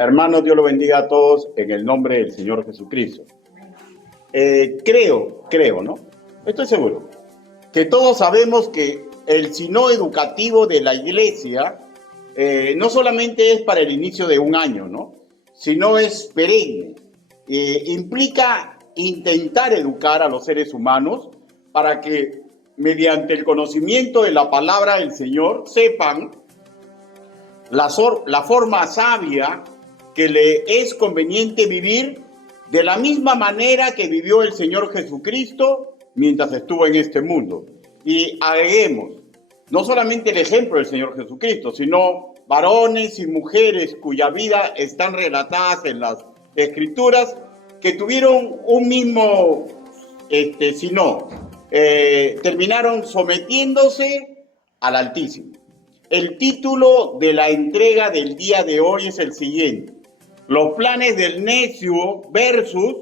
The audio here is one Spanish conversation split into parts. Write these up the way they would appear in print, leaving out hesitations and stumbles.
Hermanos, Dios lo bendiga a todos en el nombre del Señor Jesucristo. Creo, ¿no? Estoy seguro que todos sabemos que el sino educativo de la iglesia no solamente es para el inicio de un año, ¿no? Sino es perenne. Implica intentar educar a los seres humanos para que mediante el conocimiento de la palabra del Señor sepan la forma sabia que le es conveniente vivir de la misma manera que vivió el Señor Jesucristo mientras estuvo en este mundo. Y agreguemos, no solamente el ejemplo del Señor Jesucristo, sino varones y mujeres cuya vida están relatadas en las Escrituras que tuvieron un mismo terminaron sometiéndose al Altísimo. El título de la entrega del día de hoy es el siguiente: los planes del necio versus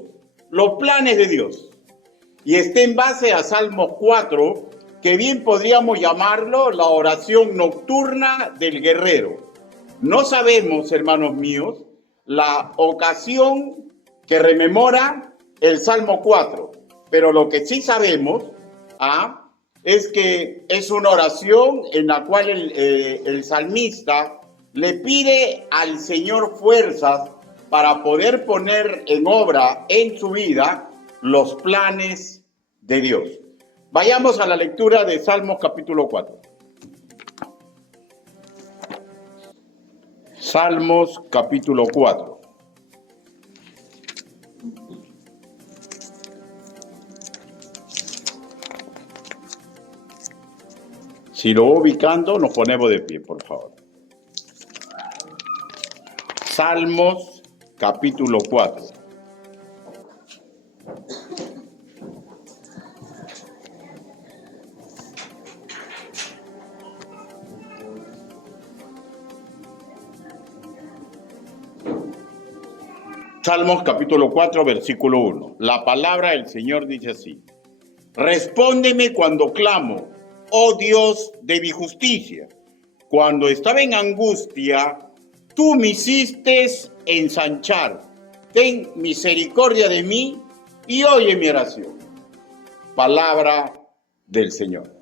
los planes de Dios. Y está en base a Salmos 4, que bien podríamos llamarlo la oración nocturna del guerrero. No sabemos, hermanos míos, la ocasión que rememora el Salmo 4, pero lo que sí sabemos es que es una oración en la cual el salmista le pide al Señor fuerzas para poder poner en obra en su vida los planes de Dios. Vayamos a la lectura de Salmos capítulo 4. Salmos capítulo 4. Si lo va ubicando, nos ponemos de pie, por favor. Salmos capítulo 4. Salmos capítulo 4, versículo 1. La palabra del Señor dice así: respóndeme cuando clamo, oh Dios de mi justicia. Cuando estaba en angustia, tú me hiciste ensanchar. Ten misericordia de mí y oye mi oración. Palabra del Señor.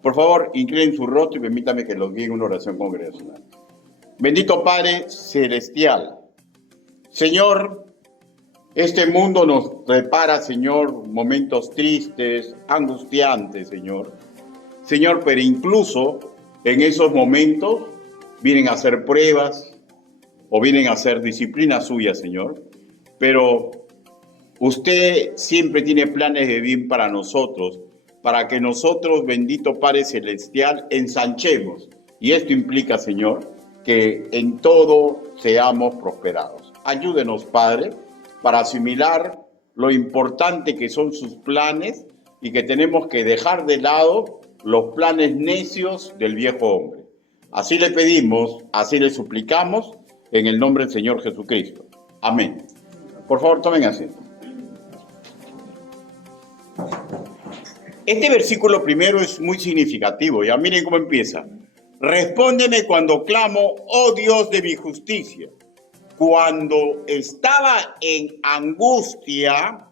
Por favor, inclinen su rostro y permítame que los guíe en una oración congregacional. Bendito Padre Celestial, Señor, este mundo nos prepara, Señor, momentos tristes, angustiantes, Señor. Señor, pero incluso en esos momentos vienen a ser pruebas o vienen a ser disciplina suya, Señor. Pero usted siempre tiene planes de bien para nosotros, para que nosotros, bendito Padre Celestial, ensanchemos. Y esto implica, Señor, que en todo seamos prosperados. Ayúdenos, Padre, para asimilar lo importante que son sus planes y que tenemos que dejar de lado los planes necios del viejo hombre. Así le pedimos, así le suplicamos, en el nombre del Señor Jesucristo. Amén. Por favor, tomen asiento. Este versículo primero es muy significativo. Ya miren cómo empieza. Respóndeme cuando clamo, oh Dios de mi justicia. Cuando estaba en angustia,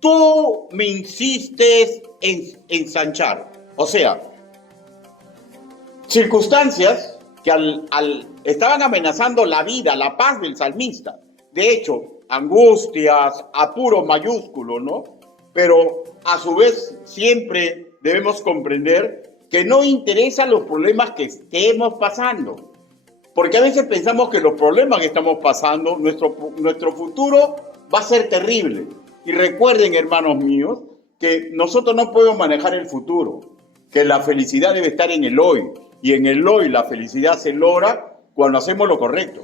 tú me hiciste ensanchar. O sea, circunstancias que estaban amenazando la vida, la paz del salmista. De hecho, angustias, apuro mayúsculo, ¿no? Pero a su vez siempre debemos comprender que no interesan los problemas que estemos pasando. Porque a veces pensamos que los problemas que estamos pasando, nuestro futuro va a ser terrible. Y recuerden, hermanos míos, que nosotros no podemos manejar el futuro, que la felicidad debe estar en el hoy. Y en el hoy la felicidad se logra cuando hacemos lo correcto,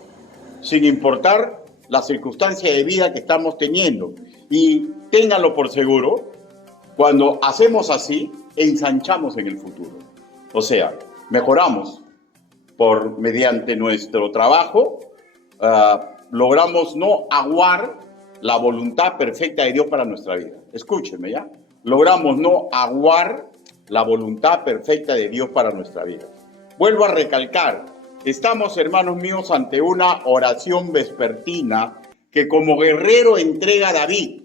sin importar la circunstancia de vida que estamos teniendo. Y ténganlo por seguro, cuando hacemos así, ensanchamos en el futuro. O sea, mejoramos. Mediante nuestro trabajo, logramos no aguar la voluntad perfecta de Dios para nuestra vida. Escúchenme, ¿ya? Logramos no aguar la voluntad perfecta de Dios para nuestra vida. Vuelvo a recalcar, Estamos, hermanos míos, ante una oración vespertina que como guerrero entrega David.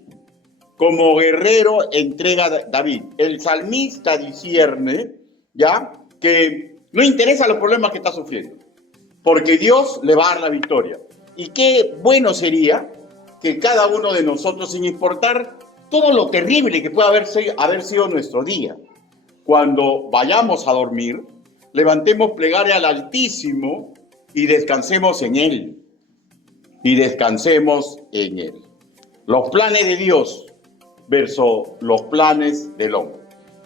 Como guerrero entrega David. El salmista discierne, ¿ya?, que no interesa los problemas que está sufriendo, porque Dios le va a dar la victoria. Y qué bueno sería que cada uno de nosotros, sin importar todo lo terrible que pueda haber sido nuestro día, cuando vayamos a dormir, levantemos plegaria al Altísimo y descansemos en Él. Y descansemos en Él. Los planes de Dios versus los planes del hombre.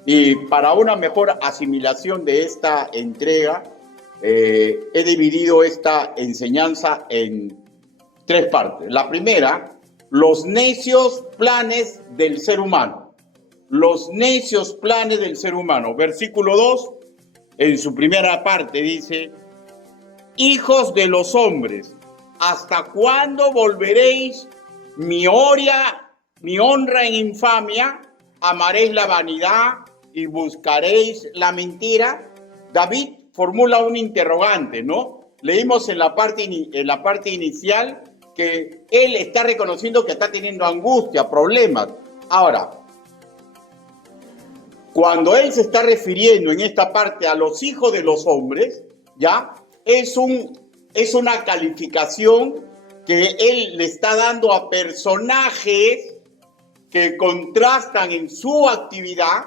Y para una mejor asimilación de esta entrega, he dividido esta enseñanza en 3 partes. La primera, los necios planes del ser humano. Los necios planes del ser humano. Versículo 2, en su primera parte dice: hijos de los hombres, ¿hasta cuándo volveréis mi honra en infamia? ¿Amaréis la vanidad y buscaréis la mentira? David formula un interrogante, ¿no? Leímos en la parte inicial que él está reconociendo que está teniendo angustia, problemas. Ahora, cuando él se está refiriendo en esta parte a los hijos de los hombres, ¿ya?, es una calificación que él le está dando a personajes que contrastan en su actividad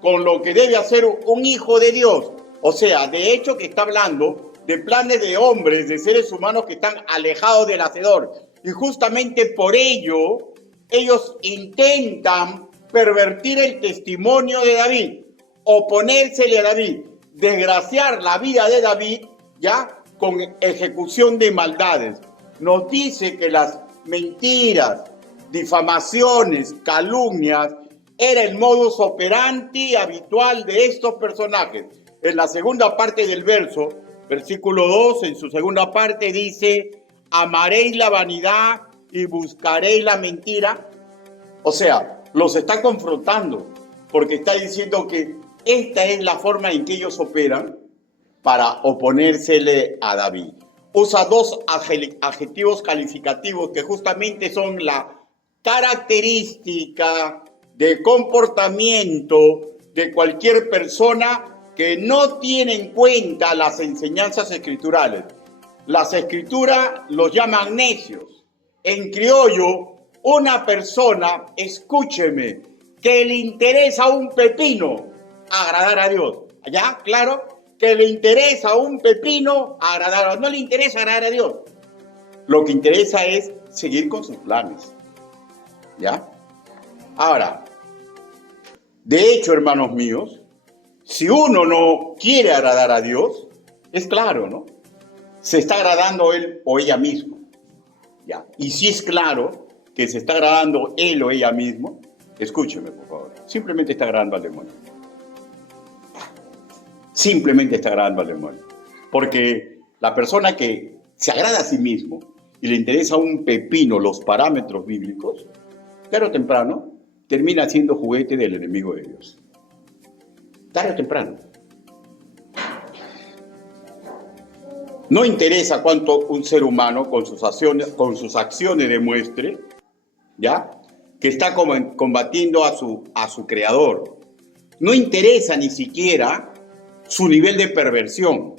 con lo que debe hacer un hijo de Dios. O sea, de hecho que está hablando de planes de hombres, de seres humanos que están alejados del Hacedor. Y justamente por ello, ellos intentan pervertir el testimonio de David, oponérsele a David, desgraciar la vida de David, ya, con ejecución de maldades. Nos dice que las mentiras, difamaciones, calumnias, era el modus operandi habitual de estos personajes. En la segunda parte del verso, versículo 2, en su segunda parte dice: amaréis la vanidad y buscaréis la mentira. O sea, los está confrontando, porque está diciendo que esta es la forma en que ellos operan para oponérsele a David. Usa 2 adjetivos calificativos que justamente son la característica de comportamiento de cualquier persona que no tiene en cuenta las enseñanzas escriturales. Las escrituras los llaman necios. En criollo, una persona, escúcheme, que le interesa un pepino agradar a Dios. ¿Ya? ¿Claro? Que le interesa un pepino agradar a Dios. No le interesa agradar a Dios. Lo que interesa es seguir con sus planes. ¿Ya? Ahora, de hecho, hermanos míos, si uno no quiere agradar a Dios, es claro, ¿no? Se está agradando él o ella misma. ¿Ya? Y si es claro que se está agradando él o ella mismo, escúcheme, por favor, simplemente está agradando al demonio. Simplemente está agradando al demonio. Porque la persona que se agrada a sí mismo y le interesa un pepino los parámetros bíblicos, tarde o temprano termina siendo juguete del enemigo de Dios. Tarde o temprano. No interesa cuánto un ser humano con sus acciones demuestre, ¿ya?, que está combatiendo a su creador. No interesa ni siquiera su nivel de perversión.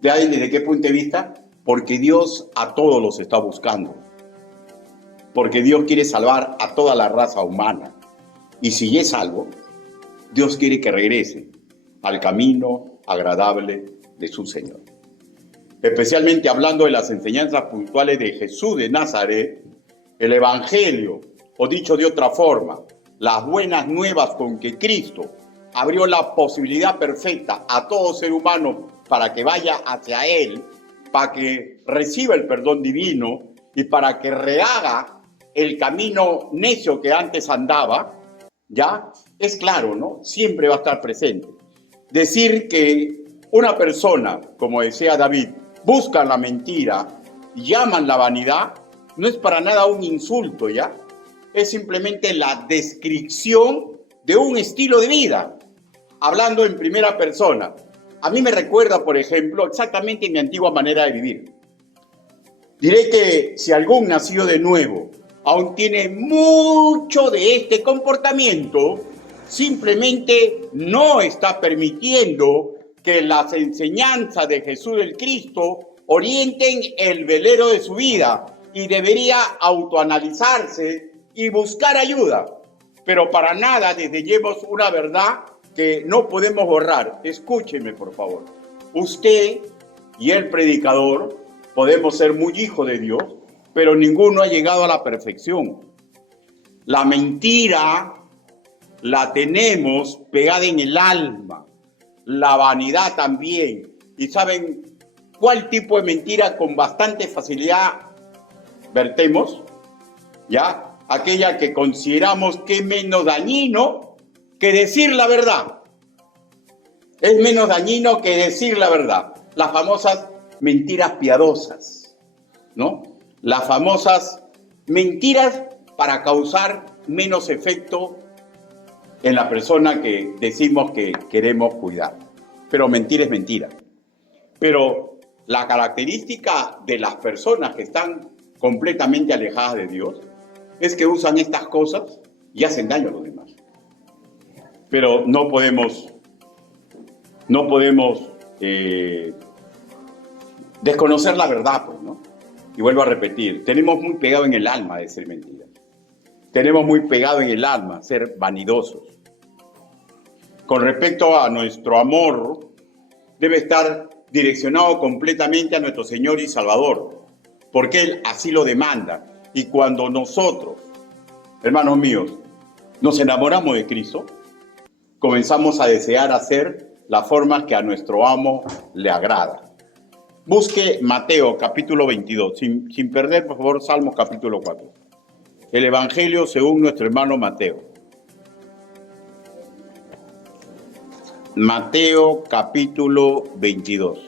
¿Desde qué punto de vista? Porque Dios a todos los está buscando. Porque Dios quiere salvar a toda la raza humana. Y si es salvo, Dios quiere que regrese al camino agradable de su Señor. Especialmente hablando de las enseñanzas puntuales de Jesús de Nazaret, el Evangelio, o dicho de otra forma, las buenas nuevas con que Cristo abrió la posibilidad perfecta a todo ser humano para que vaya hacia Él, para que reciba el perdón divino y para que rehaga el camino necio que antes andaba, ya es claro, ¿no? Siempre va a estar presente. Decir que una persona, como decía David, busca la mentira, llaman la vanidad, no es para nada un insulto, ¿ya? Es simplemente la descripción de un estilo de vida, hablando en primera persona. a mí me recuerda, por ejemplo, exactamente mi antigua manera de vivir. Diré que si algún nacido de nuevo aún tiene mucho de este comportamiento, simplemente no está permitiendo que las enseñanzas de Jesús el Cristo orienten el velero de su vida y debería autoanalizarse y buscar ayuda. Pero para nada desdeñemos una verdad que no podemos borrar. Escúcheme, por favor. Usted y el predicador podemos ser muy hijos de Dios, pero ninguno ha llegado a la perfección. La mentira la tenemos pegada en el alma, la vanidad también. ¿Y saben cuál tipo de mentira con bastante facilidad vertemos? ¿Ya? Aquella que consideramos que es menos dañino que decir la verdad. Es menos dañino que decir la verdad. Las famosas mentiras piadosas, ¿no? Las famosas mentiras para causar menos efecto en la persona que decimos que queremos cuidar. Pero mentir es mentira. Pero la característica de las personas que están completamente alejadas de Dios es que usan estas cosas y hacen daño a los demás. Pero no podemos desconocer la verdad, pues, ¿no? Y vuelvo a repetir, tenemos muy pegado en el alma de ser mentiras. Tenemos muy pegado en el alma ser vanidosos. Con respecto a nuestro amor, debe estar direccionado completamente a nuestro Señor y Salvador, porque Él así lo demanda. Y cuando nosotros, hermanos míos, nos enamoramos de Cristo, comenzamos a desear hacer las formas que a nuestro amo le agrada. Busque Mateo capítulo 22, sin perder, por favor, Salmos capítulo 4. El Evangelio según nuestro hermano Mateo. Mateo capítulo 22.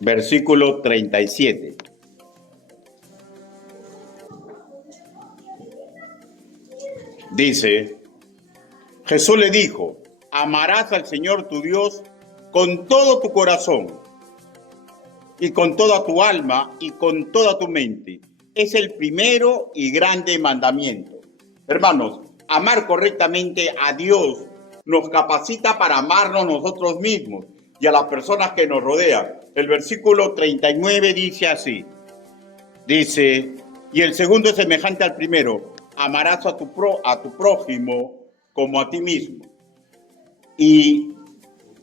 Versículo 37. Dice, Jesús le dijo, amarás al Señor tu Dios con todo tu corazón y con toda tu alma y con toda tu mente. Es el primero y grande mandamiento. Hermanos, amar correctamente a Dios nos capacita para amarnos nosotros mismos y a las personas que nos rodean. El versículo 39 dice así, dice, y el segundo es semejante al primero, amarás a tu prójimo como a ti mismo. Y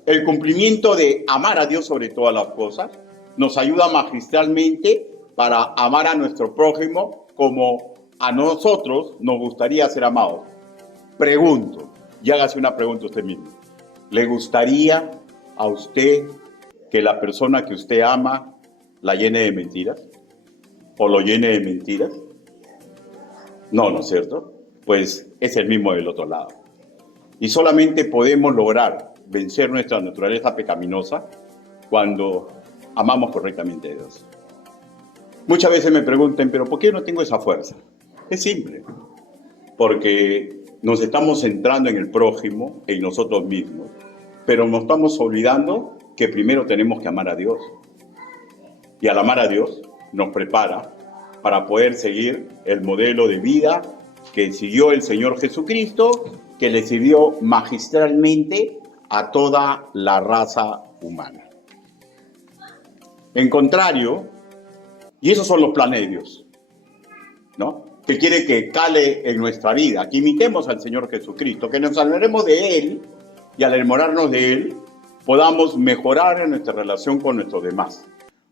el cumplimiento de amar a Dios sobre todas las cosas nos ayuda magistralmente para amar a nuestro prójimo como a nosotros nos gustaría ser amados. Pregunto, y hágase una pregunta usted mismo. ¿Le gustaría a usted que la persona que usted ama la llene de mentiras? ¿O lo llene de mentiras? No, ¿no es cierto? Pues es el mismo del otro lado. Y solamente podemos lograr vencer nuestra naturaleza pecaminosa cuando amamos correctamente a Dios. Muchas veces me preguntan, ¿pero por qué no tengo esa fuerza? Es simple, porque nos estamos centrando en el prójimo, en nosotros mismos, pero nos estamos olvidando que primero tenemos que amar a Dios. Y al amar a Dios nos prepara para poder seguir el modelo de vida que siguió el Señor Jesucristo, que le sirvió magistralmente a toda la raza humana. En contrario, y esos son los planes de Dios, ¿no? Que quiere que cale en nuestra vida, que imitemos al Señor Jesucristo, que nos alegremos de Él y al enamorarnos de Él podamos mejorar en nuestra relación con nuestros demás.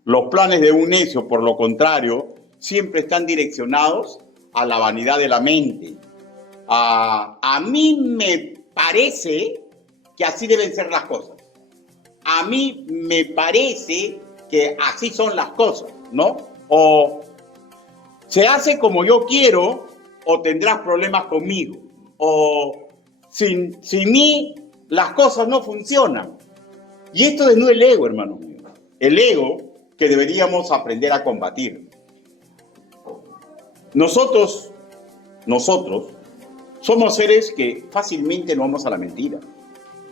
Los planes de un necio, por lo contrario, siempre están direccionados a la vanidad de la mente. A mí me parece que así deben ser las cosas. A mí me parece que así son las cosas, ¿no? O se hace como yo quiero o tendrás problemas conmigo. O sin mí las cosas no funcionan. Y esto desnuda el ego, hermanos míos. El ego que deberíamos aprender a combatir. Nosotros Somos seres que fácilmente nos vamos a la mentira,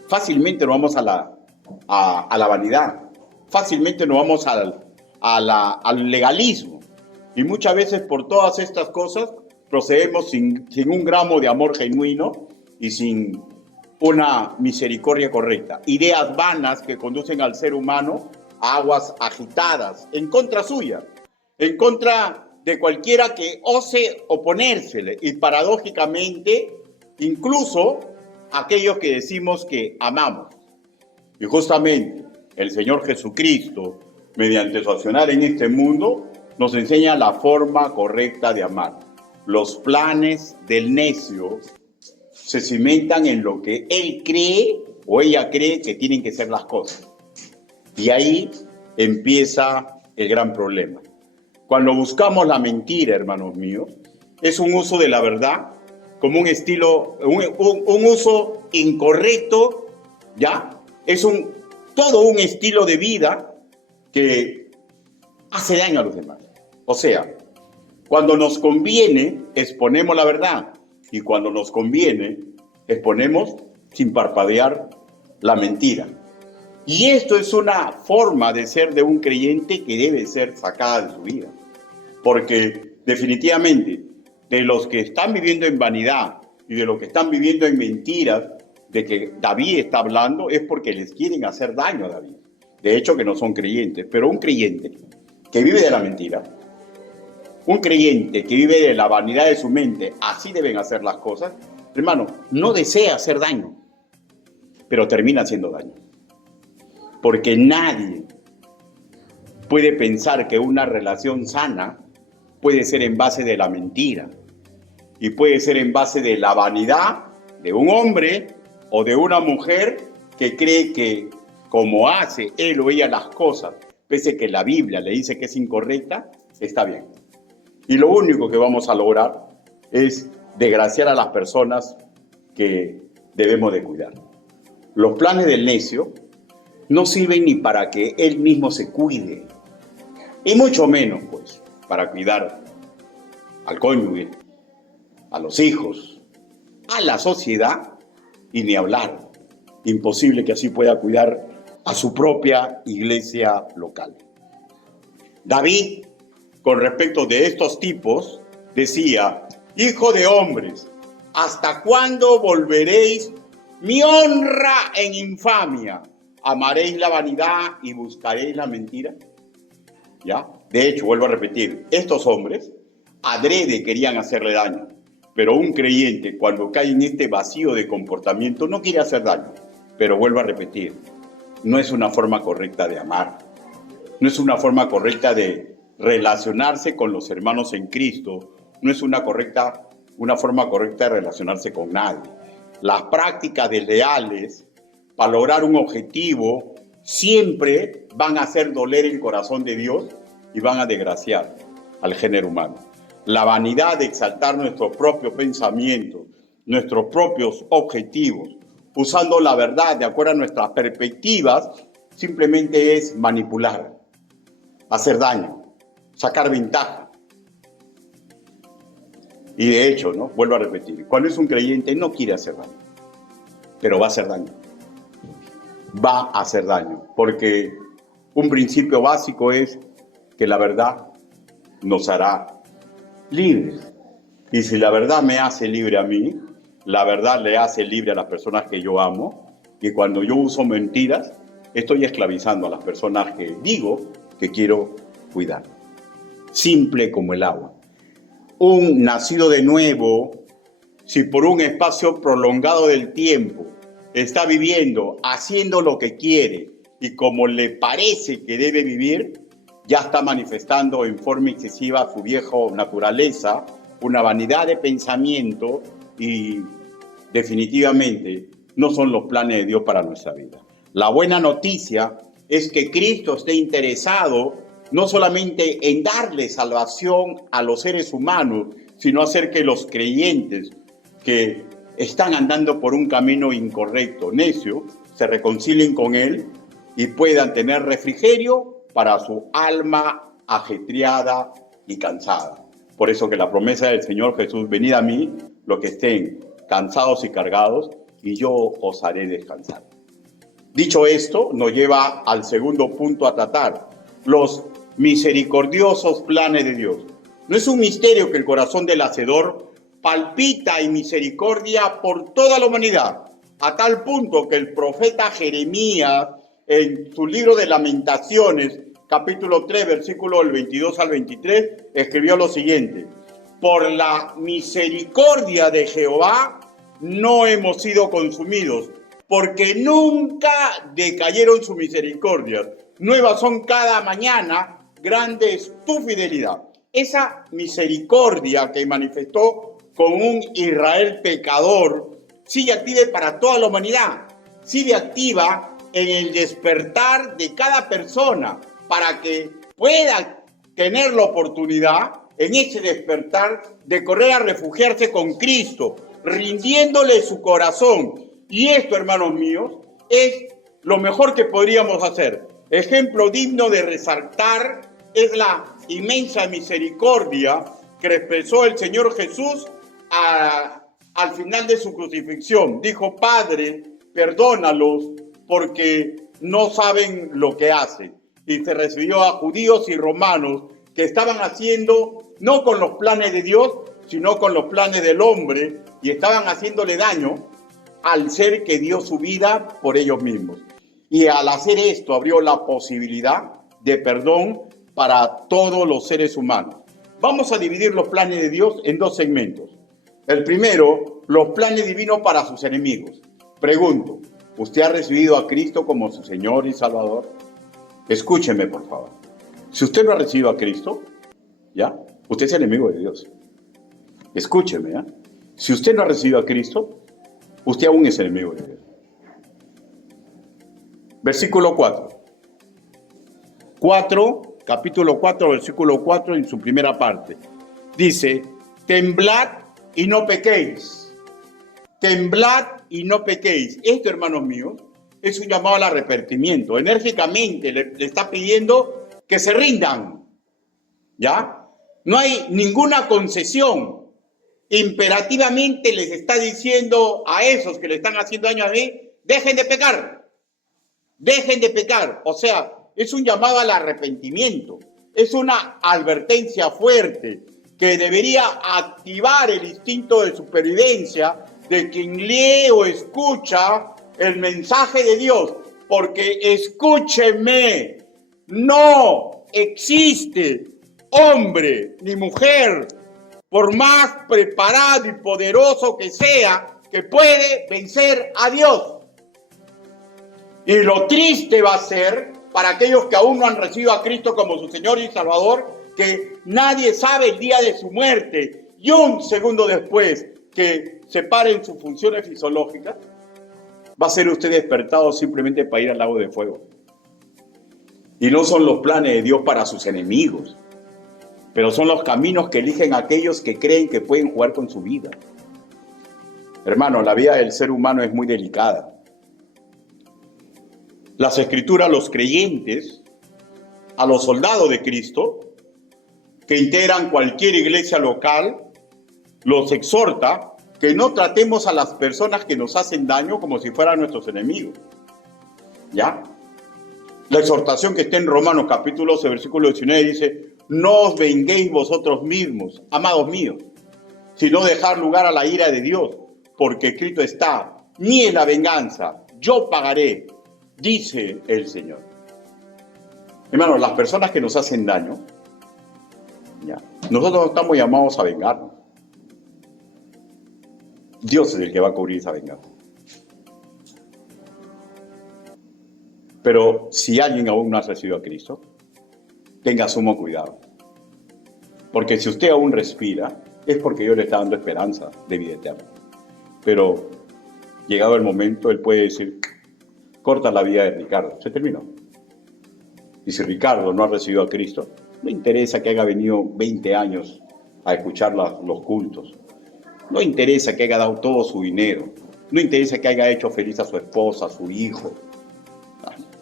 fácilmente nos vamos a la vanidad, fácilmente nos vamos al legalismo. Y muchas veces por todas estas cosas procedemos sin un gramo de amor genuino y sin una misericordia correcta. Ideas vanas que conducen al ser humano a aguas agitadas, en contra suya, en contra de cualquiera que ose oponérsele. Y paradójicamente, incluso aquellos que decimos que amamos. Y justamente el Señor Jesucristo, mediante su accionar en este mundo, nos enseña la forma correcta de amar. Los planes del necio se cimentan en lo que él cree o ella cree que tienen que ser las cosas. Y ahí empieza el gran problema. Cuando buscamos la mentira, hermanos míos, es un uso de la verdad como un estilo, un uso incorrecto, ¿ya? Es todo un estilo de vida que hace daño a los demás. O sea, cuando nos conviene, exponemos la verdad. Y cuando nos conviene, exponemos sin parpadear la mentira. Y esto es una forma de ser de un creyente que debe ser sacada de su vida. Porque definitivamente, de los que están viviendo en vanidad y de los que están viviendo en mentiras, de que David está hablando, es porque les quieren hacer daño a David. De hecho, que no son creyentes. Pero un creyente que vive de la mentira, un creyente que vive de la vanidad de su mente, así deben hacer las cosas, hermano, no desea hacer daño, pero termina haciendo daño. Porque nadie puede pensar que una relación sana puede ser en base de la mentira y puede ser en base de la vanidad de un hombre o de una mujer que cree que como hace él o ella las cosas, pese a que la Biblia le dice que es incorrecta, está bien. Y lo único que vamos a lograr es desgraciar a las personas que debemos de cuidar. Los planes del necio no sirven ni para que él mismo se cuide, y mucho menos, pues, para cuidar al cónyuge, a los hijos, a la sociedad, y ni hablar. Imposible que así pueda cuidar a su propia iglesia local. David, con respecto de estos tipos, decía: hijo de hombres, ¿hasta cuándo volveréis mi honra en infamia? ¿Amaréis la vanidad y buscaréis la mentira? ¿Ya? De hecho, vuelvo a repetir, estos hombres adrede querían hacerle daño, pero un creyente cuando cae en este vacío de comportamiento no quiere hacer daño. Pero vuelvo a repetir, no es una forma correcta de amar, no es una forma correcta de relacionarse con los hermanos en Cristo, no es una forma correcta de relacionarse con nadie. Las prácticas desleales para lograr un objetivo siempre van a hacer doler el corazón de Dios y van a desgraciar al género humano. La vanidad de exaltar nuestros propios pensamientos, nuestros propios objetivos, usando la verdad de acuerdo a nuestras perspectivas, simplemente es manipular, hacer daño, sacar ventaja. Y de hecho, ¿no? Vuelvo a repetir, cuando es un creyente no quiere hacer daño, pero va a hacer daño. Va a hacer daño, porque un principio básico es que la verdad nos hará libres. Y si la verdad me hace libre a mí, la verdad le hace libre a las personas que yo amo, y cuando yo uso mentiras, estoy esclavizando a las personas que digo que quiero cuidar. Simple como el agua. Un nacido de nuevo, si por un espacio prolongado del tiempo está viviendo, haciendo lo que quiere y como le parece que debe vivir, ya está manifestando en forma excesiva su vieja naturaleza, una vanidad de pensamiento, y definitivamente no son los planes de Dios para nuestra vida. La buena noticia es que Cristo está interesado no solamente en darle salvación a los seres humanos, sino hacer que los creyentes que están andando por un camino incorrecto, necio, se reconcilien con Él y puedan tener refrigerio para su alma ajetreada y cansada. Por eso que la promesa del Señor Jesús: venid a mí los que estén cansados y cargados, y yo os haré descansar. Dicho esto, nos lleva al segundo punto a tratar, los misericordiosos planes de Dios. No es un misterio que el corazón del Hacedor palpita en misericordia por toda la humanidad, a tal punto que el profeta Jeremías, en su libro de Lamentaciones, capítulo 3, versículo del 22 al 23, escribió lo siguiente: por la misericordia de Jehová no hemos sido consumidos, porque nunca decayeron sus misericordias. Nuevas son cada mañana, grande es tu fidelidad. Esa misericordia que manifestó con un Israel pecador sigue activa para toda la humanidad, sigue activa en el despertar de cada persona para que pueda tener la oportunidad en ese despertar de correr a refugiarse con Cristo, rindiéndole su corazón. Y esto, hermanos míos, es lo mejor que podríamos hacer. Ejemplo digno de resaltar es la inmensa misericordia que expresó el Señor Jesús al final de su crucifixión. Dijo: Padre, perdónalos porque no saben lo que hacen. Y se refirió a judíos y romanos que estaban haciendo no con los planes de Dios, sino con los planes del hombre, y estaban haciéndole daño al ser que dio su vida por ellos mismos. Y al hacer esto abrió la posibilidad de perdón para todos los seres humanos. Vamos a dividir los planes de Dios en dos segmentos. El primero, los planes divinos para sus enemigos. Pregunto, ¿usted ha recibido a Cristo como su Señor y Salvador? Escúcheme, por favor. Si usted no ha recibido a Cristo, ¿ya? Usted es enemigo de Dios. Escúcheme, ¿ya? Si usted no ha recibido a Cristo, usted aún es enemigo de Dios. Versículo 4. Capítulo 4, versículo 4, en su primera parte. Dice: temblad y no pequéis. Temblad y no pequéis. Esto, hermanos míos, es un llamado al arrepentimiento. Enérgicamente le está pidiendo que se rindan. ¿Ya? No hay ninguna concesión. Imperativamente les está diciendo a esos que le están haciendo daño a mí: dejen de pecar. Dejen de pecar. O sea, es un llamado al arrepentimiento. Es una advertencia fuerte que debería activar el instinto de supervivencia de quien lee o escucha el mensaje de Dios. Porque escúcheme, no existe hombre ni mujer, por más preparado y poderoso que sea, que puede vencer a Dios. Y lo triste va a ser para aquellos que aún no han recibido a Cristo como su Señor y Salvador, que nadie sabe el día de su muerte, y un segundo después que se paren sus funciones fisiológicas, va a ser usted despertado simplemente para ir al lago de fuego. Y no son los planes de Dios para sus enemigos, pero son los caminos que eligen aquellos que creen que pueden jugar con su vida. Hermano, la vida del ser humano es muy delicada. Las Escrituras, los creyentes, a los soldados de Cristo, que integran cualquier iglesia local, los exhorta que no tratemos a las personas que nos hacen daño como si fueran nuestros enemigos. ¿Ya? La exhortación que está en Romanos capítulo 11, versículo 19 dice: no os venguéis vosotros mismos, amados míos, sino dejar lugar a la ira de Dios, porque escrito está: mía es la venganza, yo pagaré, dice el Señor. Hermanos, las personas que nos hacen daño, ¿ya? Nosotros no estamos llamados a vengarnos. Dios es el que va a cubrir esa venganza. Pero si alguien aún no ha recibido a Cristo, tenga sumo cuidado. Porque si usted aún respira, es porque Dios le está dando esperanza de vida eterna. Pero llegado el momento, Él puede decir: corta la vida de Ricardo, se terminó. Y si Ricardo no ha recibido a Cristo, no interesa que haya venido 20 años a escuchar los cultos. No interesa que haya dado todo su dinero. No interesa que haya hecho feliz a su esposa, a su hijo.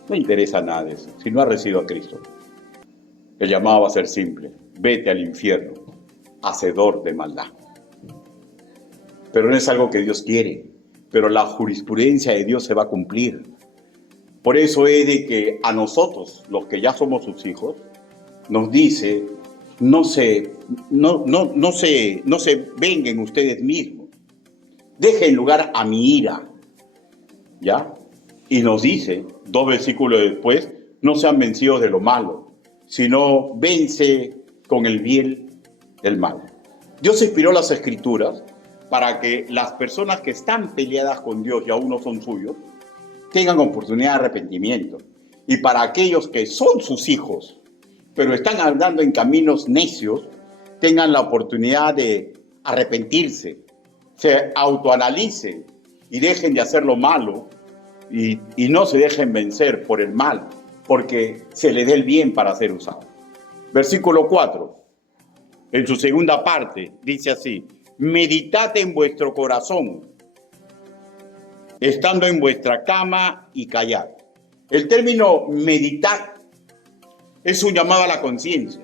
No interesa nada de eso. Si no ha recibido a Cristo, el llamado va a ser simple: vete al infierno, hacedor de maldad. pero no es algo que Dios quiere. Pero la jurisprudencia de Dios se va a cumplir. Por eso es de que a nosotros, los que ya somos sus hijos, nos dice, no se venguen ustedes mismos. Dejen lugar a mi ira. ¿Ya? Y nos dice, 2 versículos después, no sean vencidos de lo malo, sino vence con el bien el mal. Dios inspiró las Escrituras para que las personas que están peleadas con Dios y aún no son suyos, tengan oportunidad de arrepentimiento. Y para aquellos que son sus hijos, pero están andando en caminos necios, tengan la oportunidad de arrepentirse, se autoanalicen y dejen de hacer lo malo y no se dejen vencer por el mal, porque se les dé el bien para ser usado. Versículo 4, en su segunda parte, dice así: meditad en vuestro corazón, estando en vuestra cama y callad. El término meditar es un llamado a la conciencia,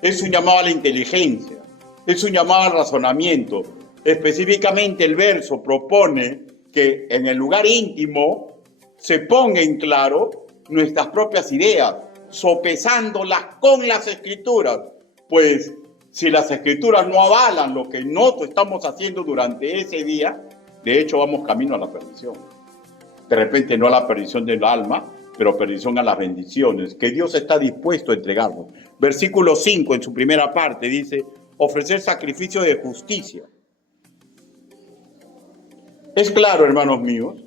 es un llamado a la inteligencia, es un llamado al razonamiento. Específicamente el verso propone que en el lugar íntimo se ponga en claro nuestras propias ideas, sopesándolas con las Escrituras. Pues si las Escrituras no avalan lo que nosotros estamos haciendo durante ese día, de hecho vamos camino a la perdición. De repente no a la perdición del alma, pero perdición a las bendiciones que Dios está dispuesto a entregarnos. Versículo 5 en su primera parte dice: ofrecer sacrificio de justicia. Es claro, hermanos míos,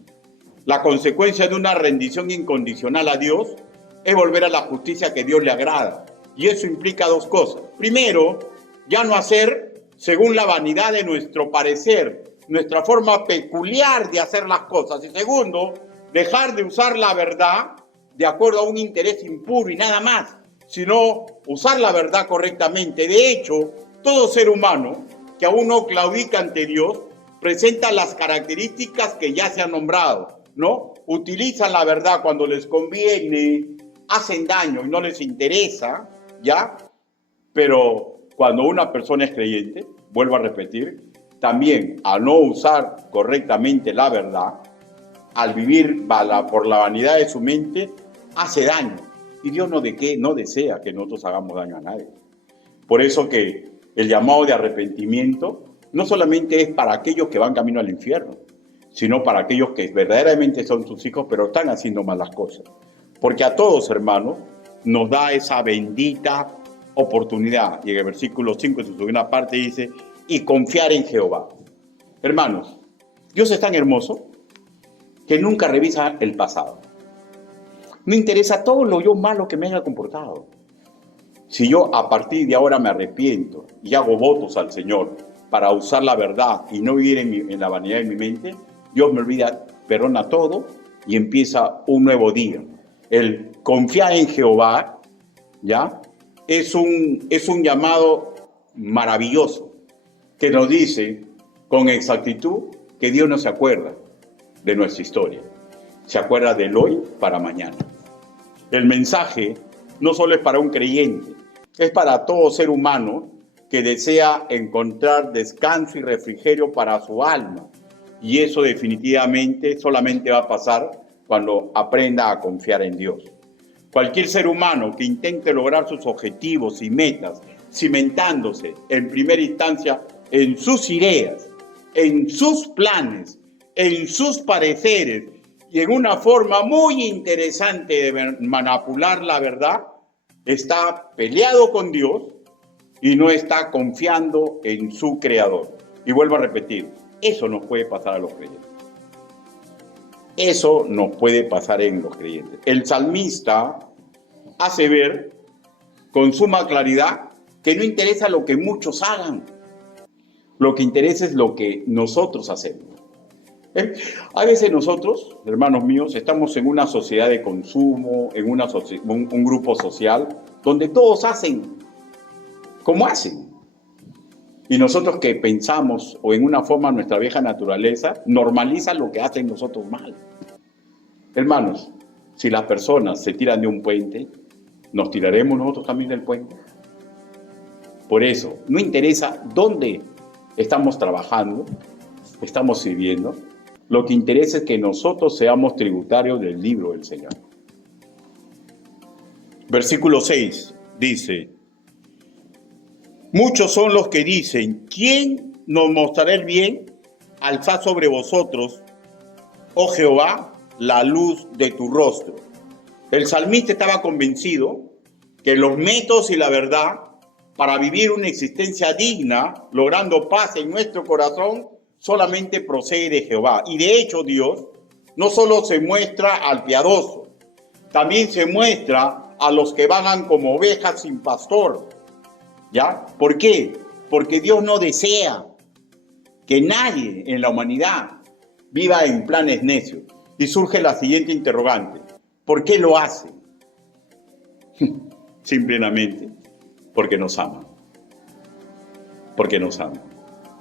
la consecuencia de una rendición incondicional a Dios es volver a la justicia que Dios le agrada. Y eso implica dos cosas. Primero, ya no hacer según la vanidad de nuestro parecer, nuestra forma peculiar de hacer las cosas. Y segundo, dejar de usar la verdad de acuerdo a un interés impuro y nada más, sino usar la verdad correctamente. De hecho, todo ser humano que aún no claudica ante Dios presenta las características que ya se han nombrado, ¿no? Utilizan la verdad cuando les conviene, hacen daño y no les interesa, ¿ya? Pero cuando una persona es creyente, vuelvo a repetir, también al no usar correctamente la verdad, al vivir por la vanidad de su mente, hace daño. Y Dios no desea que nosotros hagamos daño a nadie. Por eso que el llamado de arrepentimiento no solamente es para aquellos que van camino al infierno, sino para aquellos que verdaderamente son sus hijos, pero están haciendo malas cosas. Porque a todos, hermanos, nos da esa bendita oportunidad. Y en el versículo 5, en su segunda parte, dice: y confiar en Jehová. Hermanos, Dios es tan hermoso que nunca revisa el pasado. No interesa todo lo yo malo que me haya comportado. Si yo a partir de ahora me arrepiento y hago votos al Señor para usar la verdad y no vivir en la vanidad de mi mente, Dios me olvida, perdona todo y empieza un nuevo día. El confiar en Jehová, ¿ya? Es un llamado maravilloso que nos dice con exactitud que Dios no se acuerda de nuestra historia. Se acuerda del hoy para mañana. El mensaje no solo es para un creyente, es para todo ser humano que desea encontrar descanso y refrigerio para su alma. Y eso definitivamente solamente va a pasar cuando aprenda a confiar en Dios. Cualquier ser humano que intente lograr sus objetivos y metas, cimentándose en primera instancia en sus ideas, en sus planes, en sus pareceres y en una forma muy interesante de manipular la verdad, está peleado con Dios y no está confiando en su Creador. Y vuelvo a repetir, eso nos puede pasar a los creyentes. Eso nos puede pasar en los creyentes. El salmista hace ver con suma claridad que no interesa lo que muchos hagan. Lo que interesa es lo que nosotros hacemos. A veces nosotros, hermanos míos, estamos en una sociedad de consumo, en un grupo social, donde todos hacen como hacen. Y nosotros que pensamos, o en una forma nuestra vieja naturaleza, normaliza lo que hacen nosotros mal. Hermanos, si las personas se tiran de un puente, ¿nos tiraremos nosotros también del puente? Por eso, no interesa dónde estamos trabajando, estamos sirviendo. Lo que interesa es que nosotros seamos tributarios del libro del Señor. Versículo 6 dice: muchos son los que dicen, ¿quién nos mostrará el bien? Alzad sobre vosotros, oh Jehová, la luz de tu rostro. El salmista estaba convencido que los métodos y la verdad para vivir una existencia digna, logrando paz en nuestro corazón, solamente procede de Jehová. Y de hecho Dios no solo se muestra al piadoso, también se muestra a los que vagan como ovejas sin pastor. ¿Ya? ¿Por qué? Porque Dios no desea que nadie en la humanidad viva en planes necios. Y surge la siguiente interrogante: ¿por qué lo hace? Simplemente porque nos ama. Porque nos ama.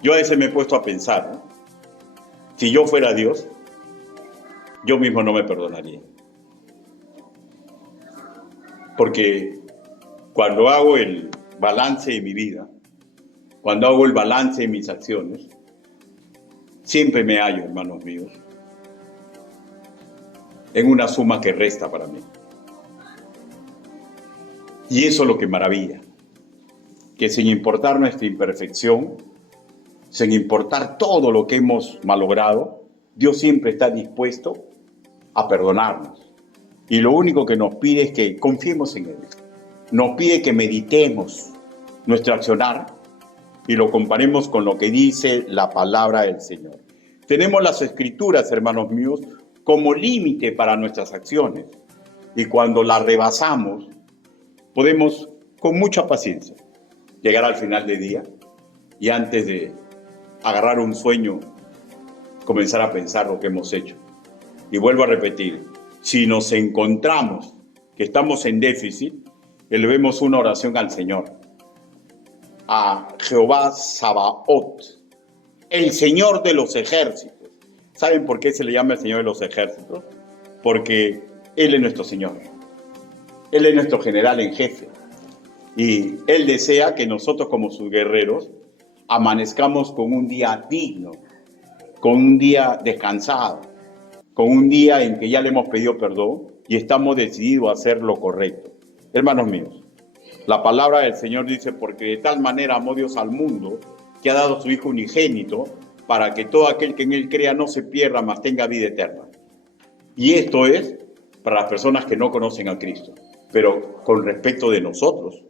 Yo a veces me he puesto a pensar, ¿no? Si yo fuera Dios, yo mismo no me perdonaría. Porque cuando hago el balance de mi vida, cuando hago el balance de mis acciones, siempre me hallo, hermanos míos, en una suma que resta para mí. Y eso es lo que maravilla, que sin importar nuestra imperfección, sin importar todo lo que hemos malogrado, Dios siempre está dispuesto a perdonarnos. Y lo único que nos pide es que confiemos en Él. Nos pide que meditemos nuestro accionar y lo comparemos con lo que dice la palabra del Señor. Tenemos las Escrituras, hermanos míos, como límite para nuestras acciones. Y cuando las rebasamos, podemos, con mucha paciencia, llegar al final del día y antes de agarrar un sueño, comenzar a pensar lo que hemos hecho. Y vuelvo a repetir, si nos encontramos que estamos en déficit, elevemos una oración al Señor, a Jehová Sabaoth, el Señor de los ejércitos. ¿Saben por qué se le llama el Señor de los ejércitos? Porque Él es nuestro Señor. Él es nuestro general en jefe. Y Él desea que nosotros como sus guerreros amanezcamos con un día digno, con un día descansado, con un día en que ya le hemos pedido perdón y estamos decididos a hacer lo correcto. Hermanos míos, la palabra del Señor dice: porque de tal manera amó Dios al mundo, que ha dado a su Hijo unigénito, para que todo aquel que en Él crea no se pierda, mas tenga vida eterna. Y esto es para las personas que no conocen a Cristo. Pero con respecto de nosotros,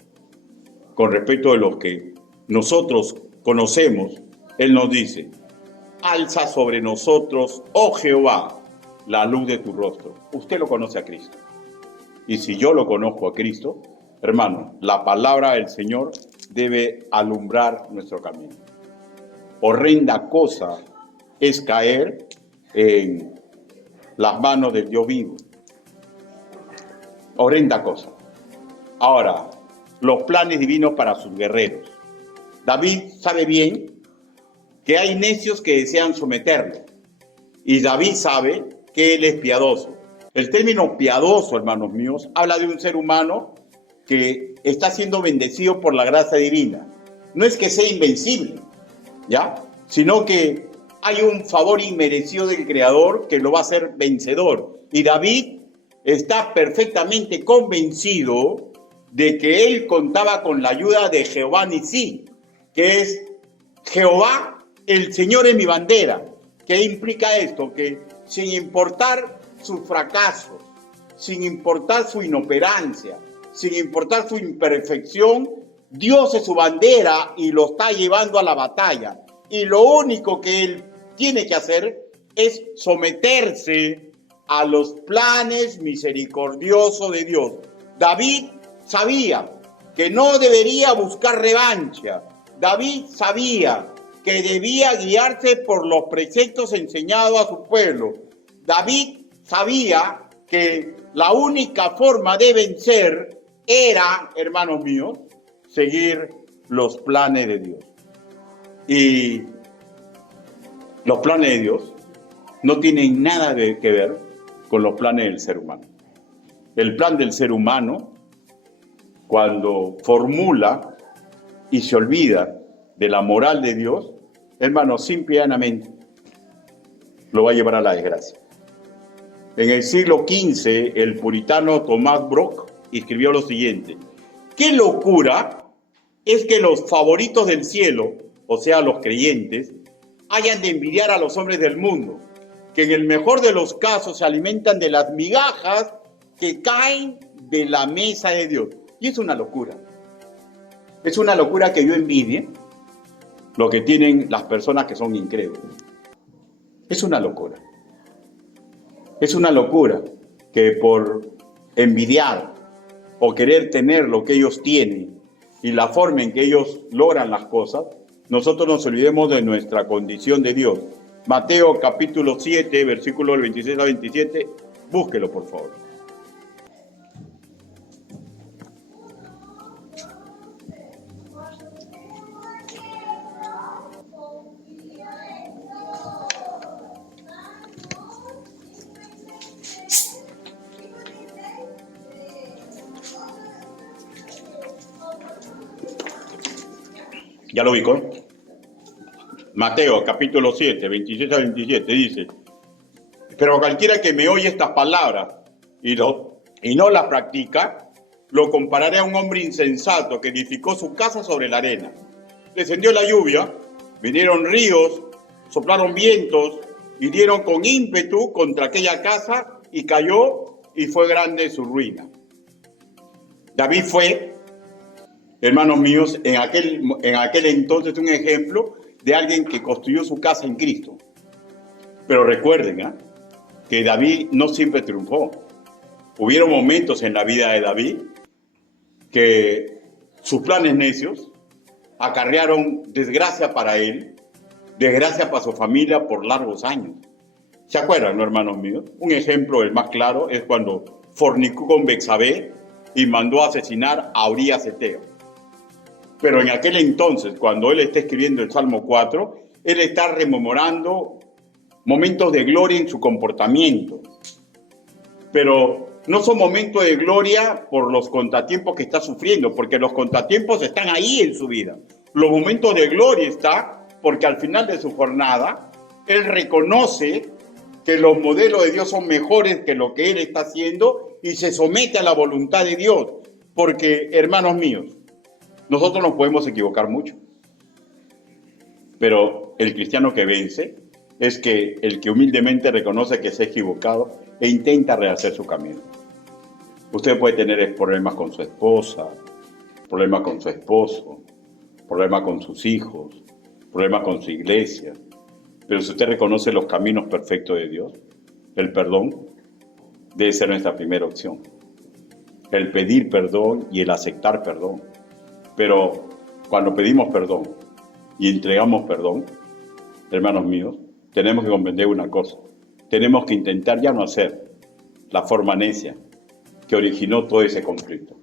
con respecto de los que nosotros conocemos, Él nos dice: alza sobre nosotros, oh Jehová, la luz de tu rostro. Usted lo conoce a Cristo. Y si yo lo conozco a Cristo, hermano, la palabra del Señor debe alumbrar nuestro camino. Horrenda cosa es caer en las manos del Dios vivo. Horrenda cosa. Ahora, los planes divinos para sus guerreros. David sabe bien que hay necios que desean someterlo. Y David sabe que él es piadoso. El término piadoso, hermanos míos, habla de un ser humano que está siendo bendecido por la gracia divina. No es que sea invencible, ¿ya? Sino que hay un favor inmerecido del Creador que lo va a hacer vencedor. Y David está perfectamente convencido de que él contaba con la ayuda de Jehová Nisí, que es Jehová, el Señor es mi bandera. ¿Qué implica esto? Que sin importar sus fracasos, sin importar su inoperancia, sin importar su imperfección, Dios es su bandera y lo está llevando a la batalla. Y lo único que él tiene que hacer es someterse a los planes misericordiosos de Dios. David sabía que no debería buscar revancha. David sabía que debía guiarse por los preceptos enseñados a su pueblo. David sabía que la única forma de vencer era, hermanos míos, seguir los planes de Dios. Y los planes de Dios no tienen nada que ver con los planes del ser humano. El plan del ser humano, cuando formula y se olvida de la moral de Dios, hermanos, simple y llanamente lo va a llevar a la desgracia. En el siglo XV, el puritano Thomas Brock escribió lo siguiente: qué locura es que los favoritos del cielo, o sea, los creyentes, hayan de envidiar a los hombres del mundo, que en el mejor de los casos se alimentan de las migajas que caen de la mesa de Dios. Y es una locura. Es una locura que yo envidie lo que tienen las personas que son incrédulas. Es una locura. Es una locura que por envidiar o querer tener lo que ellos tienen y la forma en que ellos logran las cosas, nosotros nos olvidemos de nuestra condición de Dios. Mateo capítulo 7, versículos 26 a 27, búsquelo por favor. ¿Ya lo ubicó? Mateo capítulo 7, 26 a 27 dice: pero cualquiera que me oye estas palabras y no las practica, lo compararé a un hombre insensato que edificó su casa sobre la arena. Descendió la lluvia, vinieron ríos, soplaron vientos y dieron con ímpetu contra aquella casa y cayó y fue grande su ruina. David fue, hermanos míos, en aquel entonces un ejemplo de alguien que construyó su casa en Cristo. Pero recuerden que David no siempre triunfó. Hubieron momentos en la vida de David que sus planes necios acarrearon desgracia para él, desgracia para su familia por largos años. ¿Se acuerdan, no, hermanos míos? Un ejemplo, el más claro, es cuando fornicó con Betsabé y mandó a asesinar a Urías Eteo. Pero en aquel entonces, cuando él está escribiendo el Salmo 4, él está rememorando momentos de gloria en su comportamiento. Pero no son momentos de gloria por los contratiempos que está sufriendo, porque los contratiempos están ahí en su vida. Los momentos de gloria están porque al final de su jornada, él reconoce que los modelos de Dios son mejores que lo que él está haciendo y se somete a la voluntad de Dios. Porque, hermanos míos, nosotros nos podemos equivocar mucho, pero el cristiano que vence es que el que humildemente reconoce que se ha equivocado e intenta rehacer su camino. Usted puede tener problemas con su esposa, problemas con su esposo, problemas con sus hijos, problemas con su iglesia, pero si usted reconoce los caminos perfectos de Dios, el perdón debe ser nuestra primera opción. El pedir perdón y el aceptar perdón. Pero cuando pedimos perdón y entregamos perdón, hermanos míos, tenemos que comprender una cosa. Tenemos que intentar ya no hacer la forma necia que originó todo ese conflicto.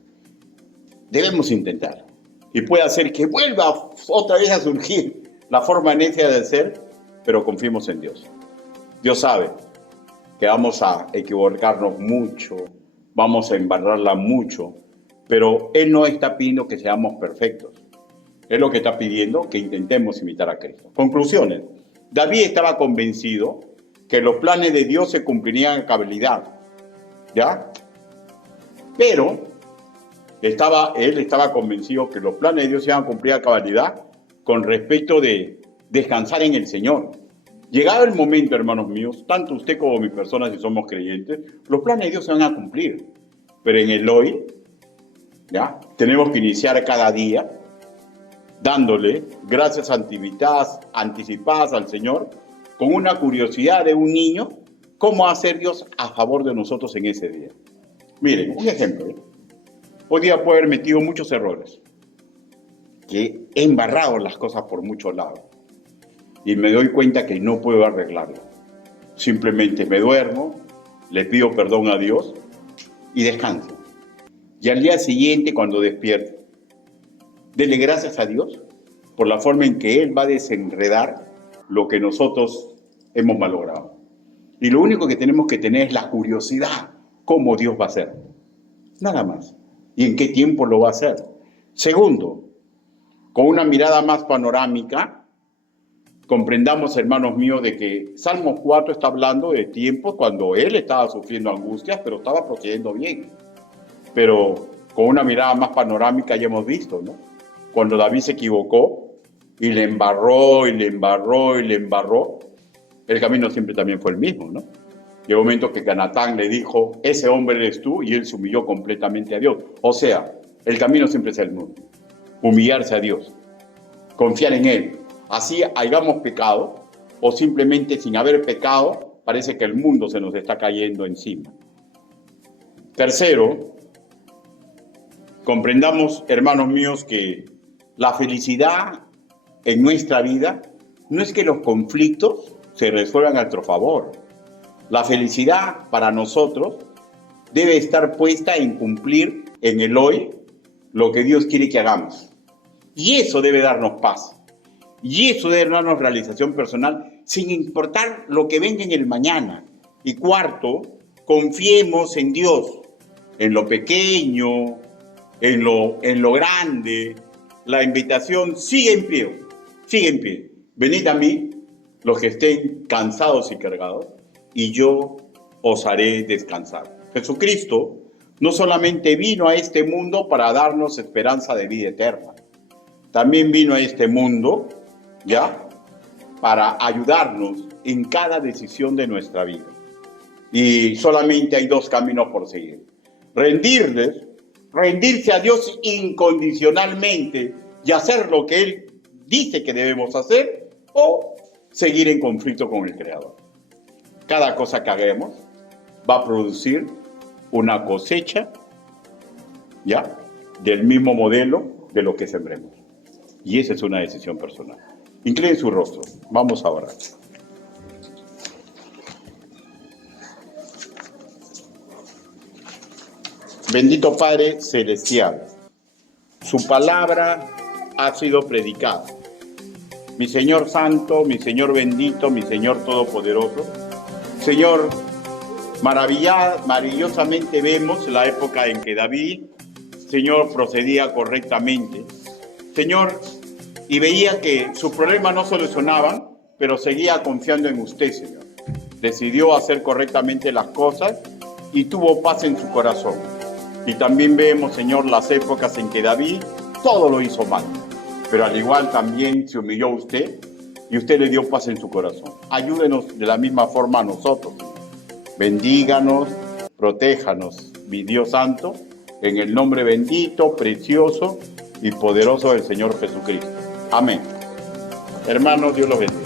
Debemos intentar. Y puede hacer que vuelva otra vez a surgir la forma necia de ser, pero confiemos en Dios. Dios sabe que vamos a equivocarnos mucho, vamos a embarrarla mucho, pero Él no está pidiendo que seamos perfectos. Él lo que está pidiendo que intentemos imitar a Cristo. Conclusiones. David estaba convencido que los planes de Dios se cumplirían a cabalidad, ¿ya? Pero él estaba convencido que los planes de Dios se iban a cumplir a cabalidad con respecto de descansar en el Señor. Llegado el momento, hermanos míos, tanto usted como mi persona, si somos creyentes, los planes de Dios se van a cumplir. Pero en el hoy, ¿ya? Tenemos que iniciar cada día dándole gracias anticipadas al Señor, con una curiosidad de un niño, cómo hacer Dios a favor de nosotros en ese día. Miren, un ejemplo. Hoy día puedo haber metido muchos errores, que he embarrado las cosas por muchos lados, y me doy cuenta que no puedo arreglarlo. Simplemente me duermo, le pido perdón a Dios y descanso. Y al día siguiente, cuando despierto, dele gracias a Dios por la forma en que Él va a desenredar lo que nosotros hemos malogrado. Y lo único que tenemos que tener es la curiosidad, cómo Dios va a hacer. Nada más. Y en qué tiempo lo va a hacer. Segundo, con una mirada más panorámica, comprendamos, hermanos míos, de que Salmo 4 está hablando de tiempos cuando él estaba sufriendo angustias, pero estaba procediendo bien. Pero con una mirada más panorámica ya hemos visto, ¿no? Cuando David se equivocó y le embarró, y le embarró, y le embarró, el camino siempre también fue el mismo, ¿no? Llegó un momento que Natán le dijo, ese hombre eres tú, y él se humilló completamente a Dios. O sea, el camino siempre es el mismo. Humillarse a Dios, confiar en Él. Así hayamos pecado, o simplemente sin haber pecado, parece que el mundo se nos está cayendo encima. Tercero, comprendamos, hermanos míos, que la felicidad en nuestra vida no es que los conflictos se resuelvan a nuestro favor. La felicidad para nosotros debe estar puesta en cumplir en el hoy lo que Dios quiere que hagamos. Y eso debe darnos paz. Y eso debe darnos realización personal sin importar lo que venga en el mañana. Y cuarto, confiemos en Dios, en lo pequeño, en lo grande. La invitación sigue en pie, sigue en pie. Venid a mí, los que estén cansados y cargados, y yo os haré descansar. Jesucristo no solamente vino a este mundo para darnos esperanza de vida eterna, también vino a este mundo, ¿ya?, para ayudarnos en cada decisión de nuestra vida. Y solamente hay dos caminos por seguir. Rendirse a Dios incondicionalmente y hacer lo que Él dice que debemos hacer, o seguir en conflicto con el Creador. Cada cosa que hagamos va a producir una cosecha, ¿ya?, del mismo modelo de lo que sembremos. Y esa es una decisión personal. Incline su rostro. Vamos a orar. Bendito Padre Celestial, su palabra ha sido predicada. Mi Señor Santo, mi Señor bendito, mi Señor Todopoderoso, Señor, maravillosamente vemos la época en que David, Señor, procedía correctamente, Señor, y veía que sus problemas no solucionaban, pero seguía confiando en usted, Señor. Decidió hacer correctamente las cosas y tuvo paz en su corazón. Y también vemos, Señor, las épocas en que David todo lo hizo mal, pero al igual también se humilló a usted y usted le dio paz en su corazón. Ayúdenos de la misma forma a nosotros. Bendíganos, protéjanos, mi Dios Santo, en el nombre bendito, precioso y poderoso del Señor Jesucristo. Amén. Hermanos, Dios los bendiga.